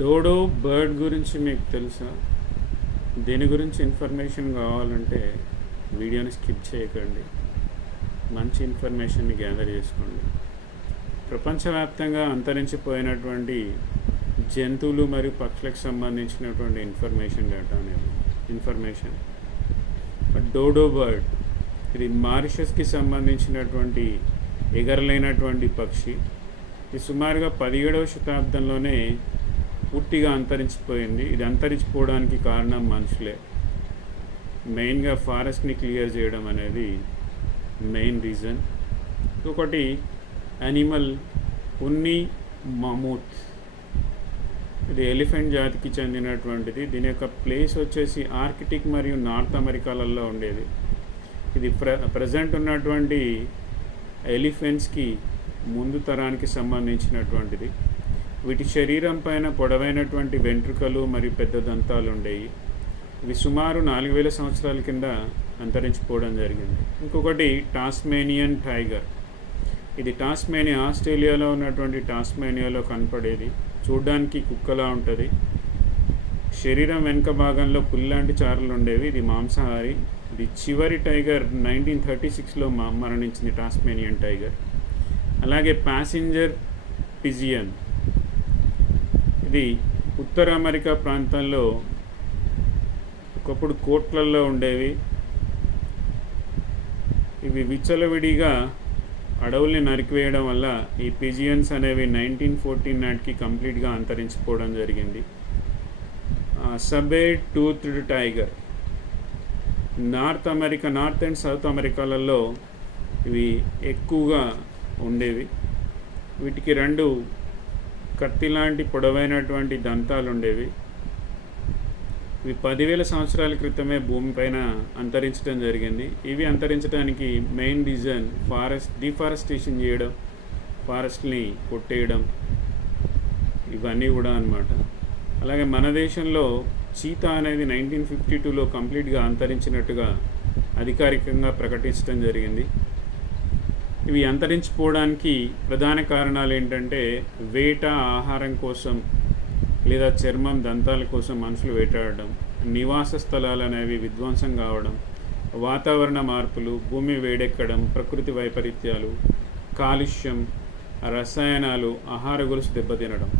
Dodo bird గురించి మీకు తెలుసా? దీని గురించి ఇన్ఫర్మేషన్ కావాలంటే వీడియోని స్కిప్ చేయకండి, మంచి ఇన్ఫర్మేషన్ని గ్యాదర్ చేసుకోండి. ప్రపంచవ్యాప్తంగా అంతరించిపోయినటువంటి జంతువులు మరియు పక్షులకు సంబంధించినటువంటి డేటా అనేది డోడో బర్డ్, ఇది మారిషస్కి సంబంధించినటువంటి ఎగరలేనటువంటి పక్షి. ఇది సుమారుగా 17వ శతాబ్దంలోనే పూర్తిగా అంతరించిపోయింది. ఇది అంతరించిపోవడానికి కారణం మనుషులే. మెయిన్గా ఫారెస్ట్ని క్లియర్ చేయడం అనేది మెయిన్ రీజన్. ఒకటి యానిమల్ ఉన్ని మమూత్, ఇది ఎలిఫెంట్ జాతికి చెందినటువంటిది. దీని యొక్క ప్లేస్ వచ్చేసి ఆర్కిటిక్ మరియు నార్త్ అమెరికాలలో ఉండేది. ఇది ప్రజెంట్ ఉన్నటువంటి ఎలిఫెంట్స్కి ముందు తరానికి సంబంధించినటువంటిది. వీటి శరీరం పైన పొడవైనటువంటి వెంట్రుకలు మరియు పెద్ద దంతాలు ఉండేవి. ఇవి సుమారు 4000 సంవత్సరాల కింద అంతరించిపోవడం జరిగింది. ఇంకొకటి టాస్మేనియన్ టైగర్. ఇది ఆస్ట్రేలియాలో ఉన్నటువంటి టాస్మేనియాలో కనపడేది. చూడ్డానికి కుక్కలా ఉంటుంది. శరీరం వెనుక భాగంలో పుల్లాంటి చారలు ఉండేవి. ఇది మాంసాహారి. ఇది చివరి టైగర్ 1936లో మరణించింది, టాస్మేనియన్ టైగర్. అలాగే ప్యాసింజర్ పిజియన్, ఇది ఉత్తర అమెరికా ప్రాంతంలో ఒకప్పుడు కోట్లల్లో ఉండేవి. ఇవి విచ్చలవిడిగా అడవుల్ని నరికివేయడం వల్ల ఈ పిజియన్స్ అనేవి 1914 నాటికి కంప్లీట్గా అంతరించిపోవడం జరిగింది. Sabre toothed tiger, north and south అమెరికాలలో ఇవి ఎక్కువగా ఉండేవి. వీటికి 2 కత్తి లాంటి పొడవైనటువంటి దంతాలు ఉండేవి. ఇవి 10,000 సంవత్సరాల క్రితమే భూమిపైన అంతరించడం జరిగింది. ఇవి అంతరించడానికి మెయిన్ రీజన్ డిఫారెస్టేషన్ చేయడం, ఫారెస్ట్ని కొట్టేయడం, ఇవన్నీ కూడా అన్నమాట. అలాగే మన దేశంలో చీతా అనేది 1952లో కంప్లీట్గా అంతరించినట్టుగా అధికారికంగా ప్రకటించడం జరిగింది. ఇవి అంతరించిపోవడానికి ప్రధాన కారణాలు ఏంటంటే వేట, ఆహారం కోసం లేదా చర్మం, దంతాల కోసం మనుషులు వేటాడడం, నివాస స్థలాలు అనేవి విధ్వంసం కావడం, వాతావరణ మార్పులు, భూమి వేడెక్కడం, ప్రకృతి వైపరీత్యాలు, కాలుష్యం, రసాయనాలు, ఆహార గొలుసు దెబ్బతినడం.